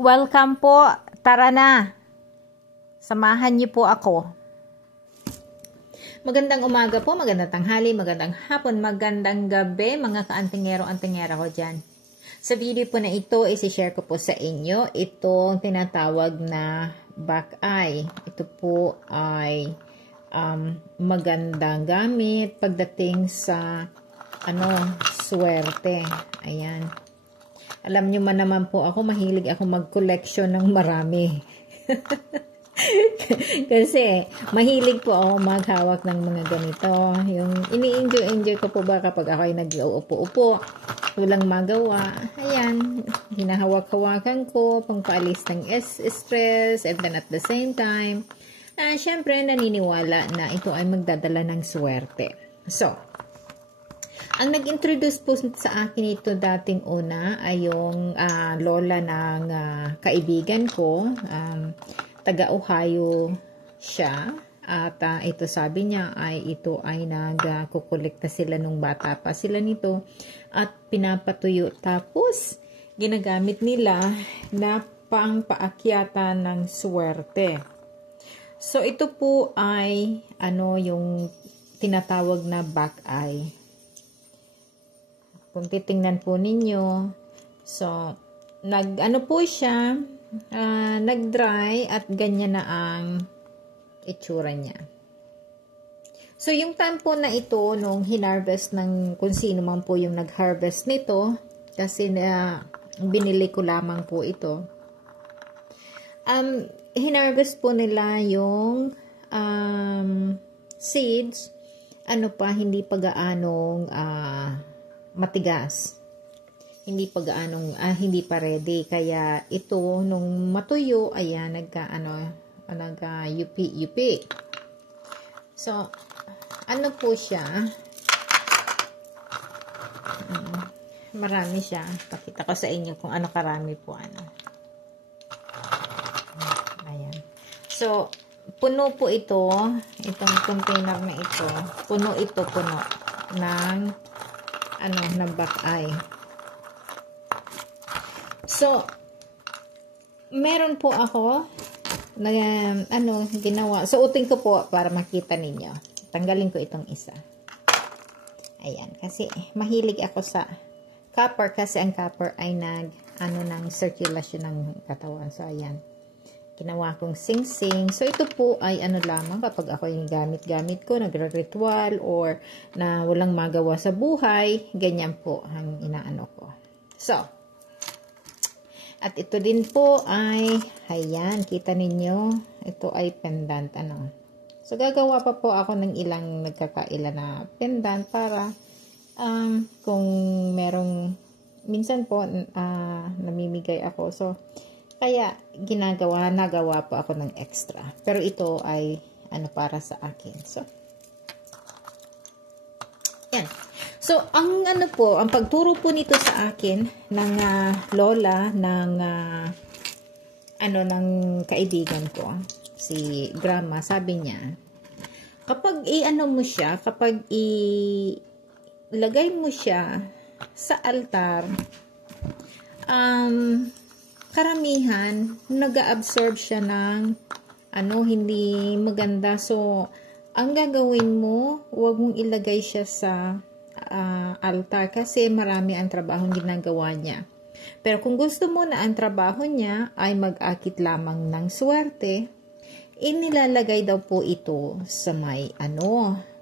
Welcome po. Tara na. Samahan niyo po ako. Magandang umaga po, magandang tanghali, magandang hapon, magandang gabi, mga kaantingero-antingera ko dyan. Sa video po na ito, isi-share ko po sa inyo itong tinatawag na back eye. Ito po ay magandang gamit pagdating sa swerte. Ayan. Alam nyo man naman po ako, mahilig ako mag-collection ng marami. Kasi mahilig po ako maghawak ng mga ganito. Yung ini-enjoy ko po ba kapag ako ay nag-uupo-upo, walang magawa. Ayan, hinahawak-hawakan ko, pangpaalis ng stress, and then at the same time, syempre naniniwala na ito ay magdadala ng swerte. So, ang nag-introduce po sa akin ito dating una ay yung lola ng kaibigan ko. Taga Ohio siya. At ito sabi niya ay ito ay nagkukolekta sila nung bata pa sila nito. At pinapatuyo. Tapos ginagamit nila na pangpaakyatan ng swerte. So ito po ay yung tinatawag na back eye. Kung titingnan po ninyo, so, po siya, nag-dry at ganyan na ang itsura niya. So, yung time po na ito, nung hinarvest ng kung sino man po yung nag-harvest nito, kasi binili ko lamang po ito, hinarvest po nila yung seeds, hindi pa gaanong matigas. Hindi pa gaanong, hindi pa ready. Kaya ito, nung matuyo, ayan, yupi. So, po siya? Marami siya. Pakita ko sa inyo kung karami po, Ayan. So, puno po ito. Itong container na ito. Puno ng ng back eye. So, meron po ako na ginawa. Suotin ko po para makita ninyo. Tanggalin ko itong isa. Ayan, kasi mahilig ako sa copper kasi ang copper ay ng circulation ng katawan. So, ayan. Ginawa kong sing-sing. So, ito po ay lamang kapag ako yung gamit-gamit ko, nagre-ritual or na walang magawa sa buhay, ganyan po ang inaano ko. So, at ito din po ay, ayan, kita ninyo, ito ay pendant, So, gagawa pa po ako ng ilang nagkakaila na pendant para kung merong, minsan po, namimigay ako. So, kaya nagawa po ako ng extra. Pero ito ay para sa akin. So, yan. So, ang ang pagturo po nito sa akin ng lola ng ng kaibigan ko, si grandma, sabi niya, kapag kapag ilagay mo siya sa altar, karamihan, nag-absorb siya ng hindi maganda. So, ang gagawin mo, huwag mong ilagay siya sa altar kasi marami ang trabahong ginagawa niya. Pero kung gusto mo na ang trabaho niya ay mag-akit lamang ng swerte, inilalagay daw po ito sa may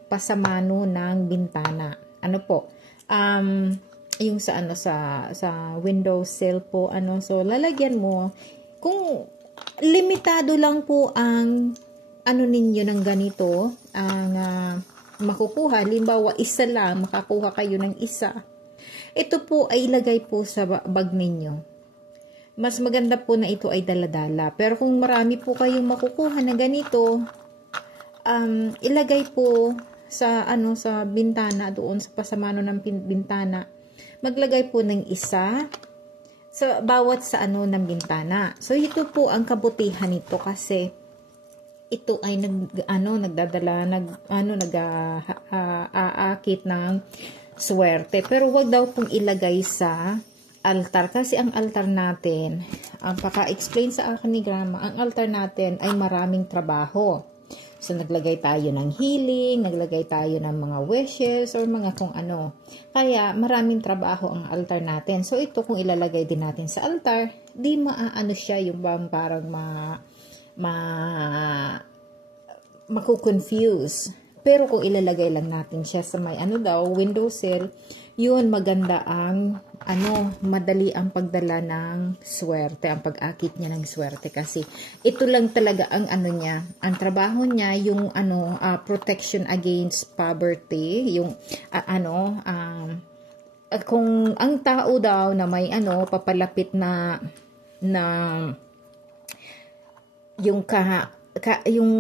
pasamano ng bintana. Yung sa window sill po, so lalagyan mo, kung limitado lang po ang ninyo ng ganito, ang makukuha, limbawa isa lang, makakuha kayo ng isa, ito po ay ilagay po sa bag ninyo. Mas maganda po na ito ay daladala. Pero kung marami po kayong makukuha na ganito, ilagay po sa sa bintana, doon sa pasamano ng bintana. Maglagay po ng isa sa bawat sa ng bintana. So, ito po ang kabutihan nito kasi ito ay nagdadala, aakit ng swerte. Pero wag daw pong ilagay sa altar. Kasi ang altar natin, ang paka-explain sa akin ni Grandma, ang altar natin ay maraming trabaho. So, naglagay tayo ng healing, naglagay tayo ng mga wishes, or mga kung ano. Kaya, maraming trabaho ang altar natin. So, ito kung ilalagay din natin sa altar, di maaano siya yung parang makukonfuse. Pero kung ilalagay lang natin siya sa may windowsill, yun maganda ang madali ang pagdala ng swerte, ang pag-akit niya ng swerte kasi ito lang talaga ang niya, ang trabaho niya yung protection against poverty, yung kung ang tao daw na may papalapit na yung yung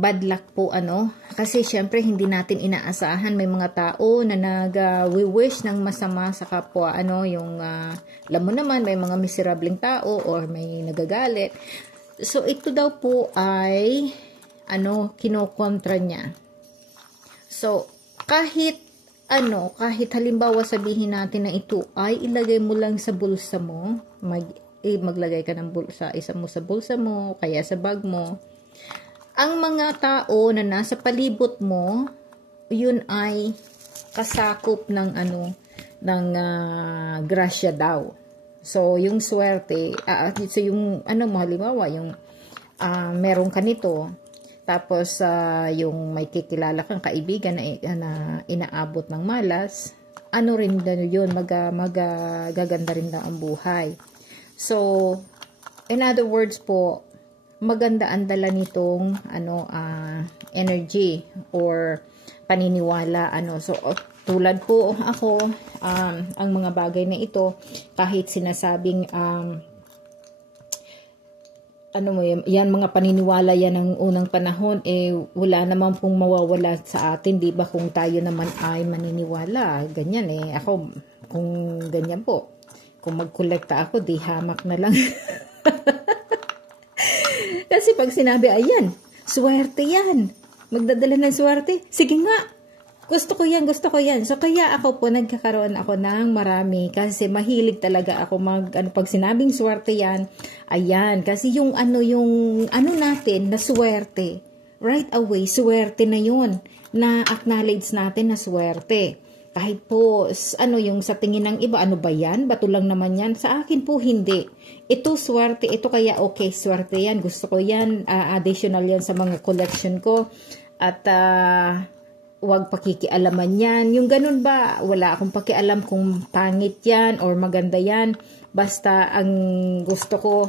bad luck po kasi syempre hindi natin inaasahan, may mga tao na nag-wish ng masama sa kapwa yung alam mo naman may mga miserableng tao or may nagagalit. So ito daw po ay kinokontra niya. So kahit halimbawa sabihin natin na ito ay ilagay mo lang sa bulsa mo, maglagay ka ng isa mo sa bulsa mo, kaya sa bag mo. Ang mga tao na nasa palibot mo, yun ay kasakop ng grasya daw. So yung swerte, so yung halimbawa yung meron ka nito, tapos yung may kikilala kang kaibigan na inaabot ng malas, rin yun, magaganda rin daw ang buhay. So in other words po, maganda ang dala nitong energy or paniniwala So tulad po ako, ang mga bagay na ito, kahit sinasabing yan mga paniniwala yan ng unang panahon, wala naman pong mawawala sa atin, di ba, kung tayo naman ay maniniwala. Ganyan ako, kung ganyan po, kung magkolekta ako, di hamak na lang. Kasi pag sinabi, ayan, swerte yan, magdadala ng swerte, sige nga, gusto ko yan. So kaya ako po, nagkakaroon ako ng marami, kasi mahilig talaga ako pag sinabing swerte yan, ayan, kasi yung natin na swerte, right away, swerte na yun, na acknowledge natin na swerte. Kahit po, yung sa tingin ng iba, ano ba yan? Bato lang naman yan. Sa akin po, hindi. Ito, swerte. Ito kaya, okay, swerte yan. Gusto ko yan. Additional yan sa mga collection ko. At, wag pakikialaman yan. Yung ganun ba? Wala akong pakialam kung pangit yan or maganda yan. Basta, ang gusto ko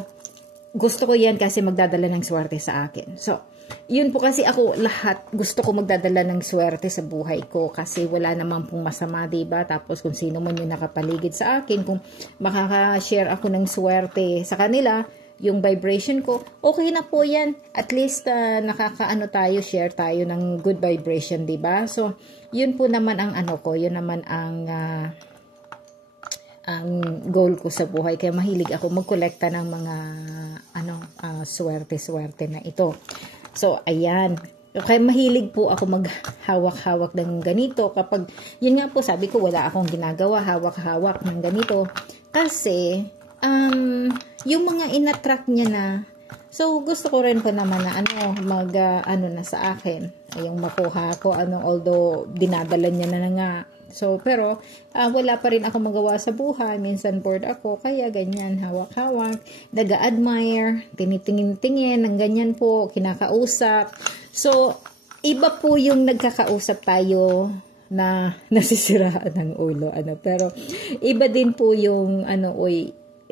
yan kasi magdadala ng swerte sa akin. So, yun po kasi ako lahat, gusto ko magdadala ng swerte sa buhay ko kasi wala naman pong masama, diba? Tapos kung sino man yung nakapaligid sa akin, kung makaka-share ako ng swerte sa kanila, yung vibration ko, okay na po yan. At least share tayo ng good vibration, diba? So, yun po naman ang yun naman ang goal ko sa buhay. Kaya mahilig ako magkolekta ng mga swerte na ito. So, ayan. Kaya mahilig po ako maghawak-hawak ng ganito. Kapag, yun nga po, sabi ko, wala akong ginagawa, hawak-hawak ng ganito. Kasi, yung mga inatrack niya na, so, gusto ko rin po naman na, na sa akin. Yung makuha ko, although, dinadala niya na nga. So, pero, wala pa rin ako magawa sa buhay. Minsan bored ako, kaya ganyan, hawak-hawak, naga-admire, tinitingin-tingin, ng ganyan po, kinakausap. So, iba po yung nagkakausap tayo na nasisiraan ng ulo. Pero, iba din po yung,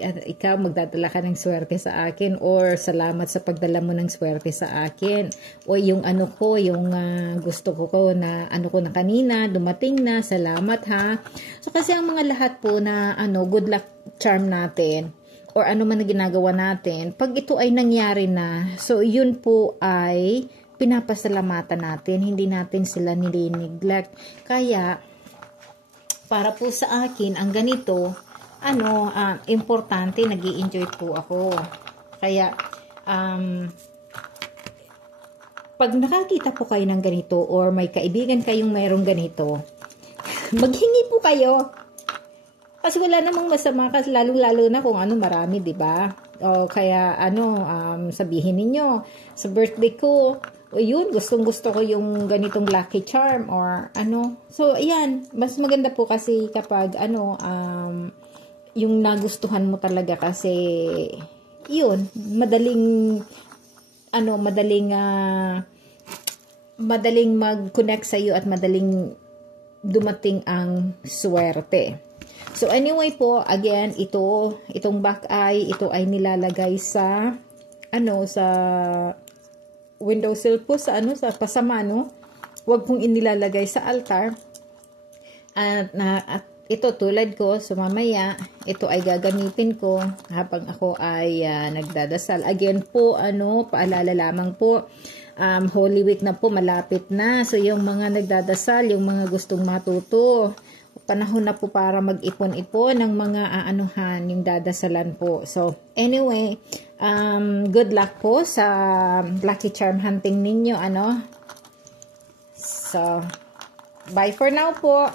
ikaw magdadala ka ng swerte sa akin or salamat sa pagdala mo ng swerte sa akin o yung yung gusto ko na ko na kanina dumating na, salamat ha. So kasi ang mga lahat po na good luck charm natin or ano man na ginagawa natin, pag ito ay nangyari na, so yun po ay pinapasalamatan natin, hindi natin sila nilineglect. Kaya para po sa akin ang ganito, importante, nag-i-enjoy po ako. Kaya, pag nakakita po kayo ng ganito or may kaibigan kayong mayroong ganito, maghingi po kayo. Kasi wala namang masama kasi lalong-lalo na kung ano marami, 'di ba? O kaya sabihin ninyo sa birthday ko, o yun, gustong-gusto ko yung ganitong Lucky Charm or ano. So, ayan, mas maganda po kasi kapag yung nagustuhan mo talaga kasi yun, madaling mag-connect sa iyo at madaling dumating ang swerte. So anyway po, again, itong back eye, ito ay nilalagay sa sa windowsill po, sa pasama, no? Huwag pong inilalagay sa altar. At ito tulad ko, so mamaya, ito ay gagamitin ko habang ako ay nagdadasal. Again po, paalala lamang po, Holy Week na po, malapit na. So yung mga nagdadasal, yung mga gustong matuto, panahon na po para mag-ipon-ipon ng mga yung dadasalan po. So, anyway, good luck po sa Lucky Charm hunting ninyo, So, bye for now po.